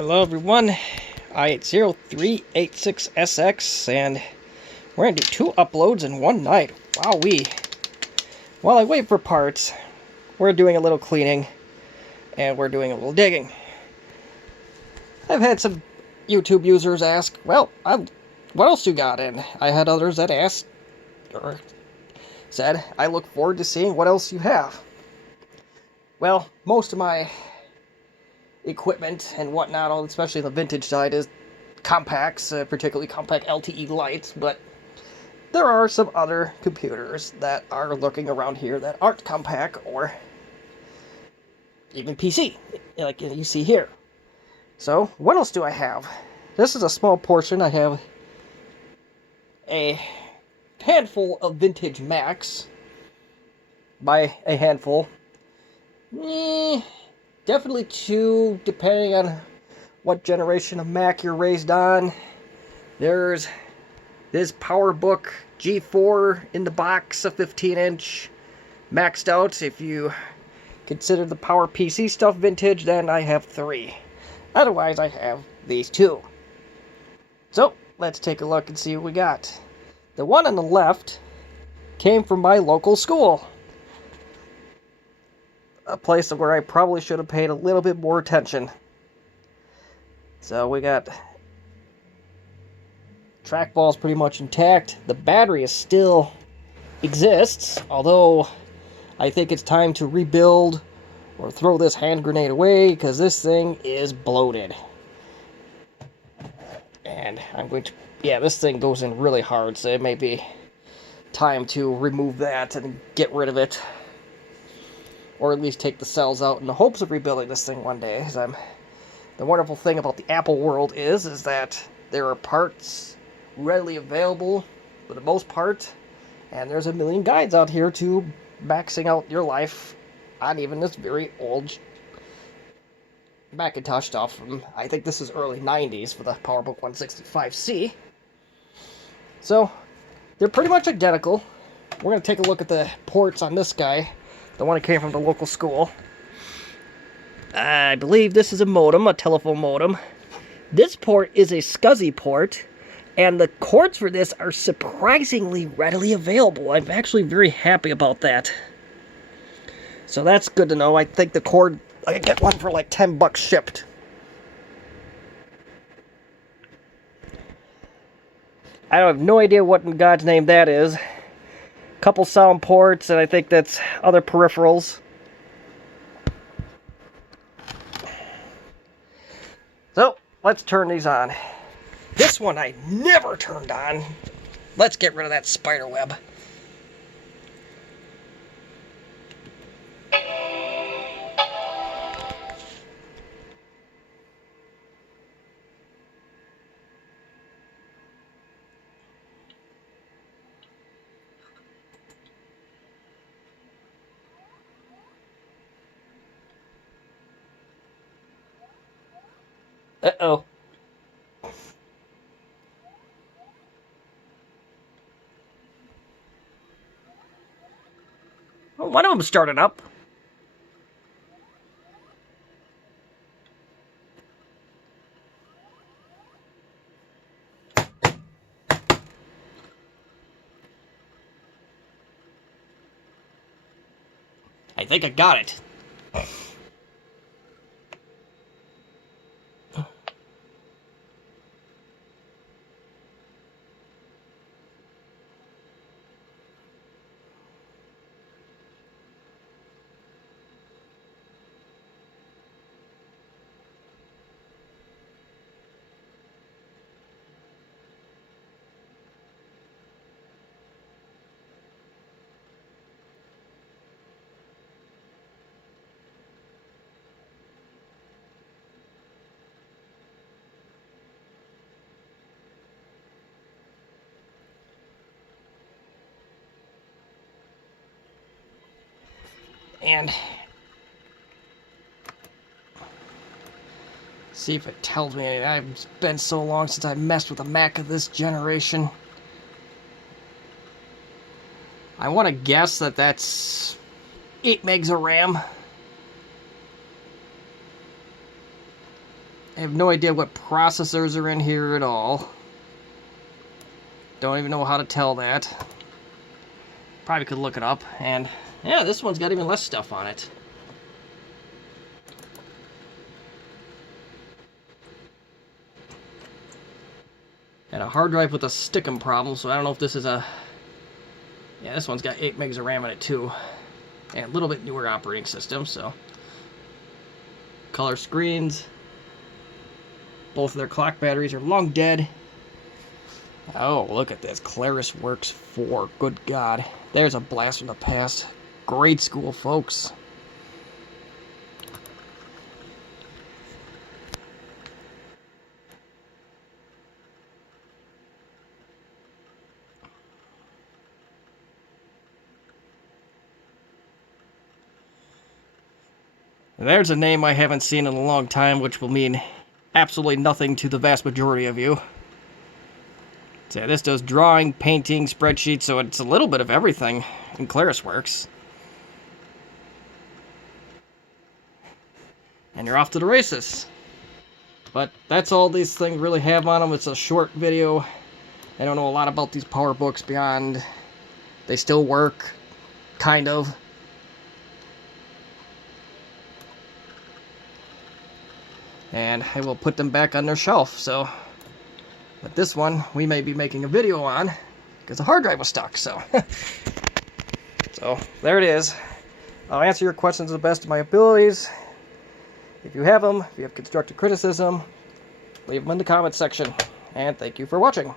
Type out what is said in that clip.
Hello everyone, I-0386SX, and we're going to do 2 uploads in one night. Wowee. While I wait for parts, we're doing a little cleaning, and we're doing a little digging. I've had some YouTube users ask, what else you got? And I had others that asked, or said, I look forward to seeing what else you have. Well, most of my equipment and whatnot, especially the vintage side, is compacts, particularly compact LTE lights, but there are some other computers that are lurking around here that aren't compact or even PC, like you see here. So, what else do I have? This is a small portion. I have a handful of vintage Macs. By a handful, definitely 2, depending on what generation of Mac you're raised on. There's this Powerbook G4 in the box, a 15-inch, maxed out. If you consider the Power PC stuff vintage, then I have 3. Otherwise, I have these 2. So, let's take a look and see what we got. The one on the left came from my local school. A place where I probably should have paid a little bit more attention. So we got trackball's pretty much intact. The battery is still exists, although I think it's time to rebuild or throw this hand grenade away because this thing is bloated. And I'm going to, this thing goes in really hard, so it may be time to remove that and get rid of it. Or at least take the cells out in the hopes of rebuilding this thing one day. The wonderful thing about the Apple world is that there are parts readily available for the most part, and there's a million guides out here to maxing out your life on even this very old Macintosh stuff from, I think this is early 90s for the Powerbook 165C. So, they're pretty much identical. We're going to take a look at the ports on this guy. The one that came from the local school. I believe this is a modem, a telephone modem. This port is a SCSI port, and the cords for this are surprisingly readily available. I'm actually very happy about that. So that's good to know. I think the cord, I could get one for like $10 shipped. I have no idea what in God's name that is. Couple sound ports, and I think that's other peripherals. So, let's turn these on. This one I never turned on. Let's get rid of that spider web. Uh-oh. Well, one of them started up. I think I got it. And see if it tells me. It's been so long since I messed with a Mac of this generation. I want to guess that that's 8 megs of RAM. I have no idea what processors are in here at all. Don't even know how to tell that. Probably could look it up. And yeah, this one's got even less stuff on it. And a hard drive with a stickum problem, so I don't know if this is a... Yeah, this one's got 8 megs of RAM in it too. And a little bit newer operating system, so... Color screens. Both of their clock batteries are long dead. Oh, look at this. Claris Works 4. Good God. There's a blast from the past. Grade school, folks. There's a name I haven't seen in a long time, which will mean absolutely nothing to the vast majority of you. So yeah, this does drawing, painting, spreadsheets, so it's a little bit of everything in ClarisWorks. And you're off to the races. But that's all these things really have on them. It's a short video. I don't know a lot about these PowerBooks beyond they still work, kind of. And I will put them back on their shelf, so... But this one, we may be making a video on, because the hard drive was stuck, so... So, there it is. I'll answer your questions to the best of my abilities. If you have them, if you have constructive criticism, leave them in the comments section. And thank you for watching.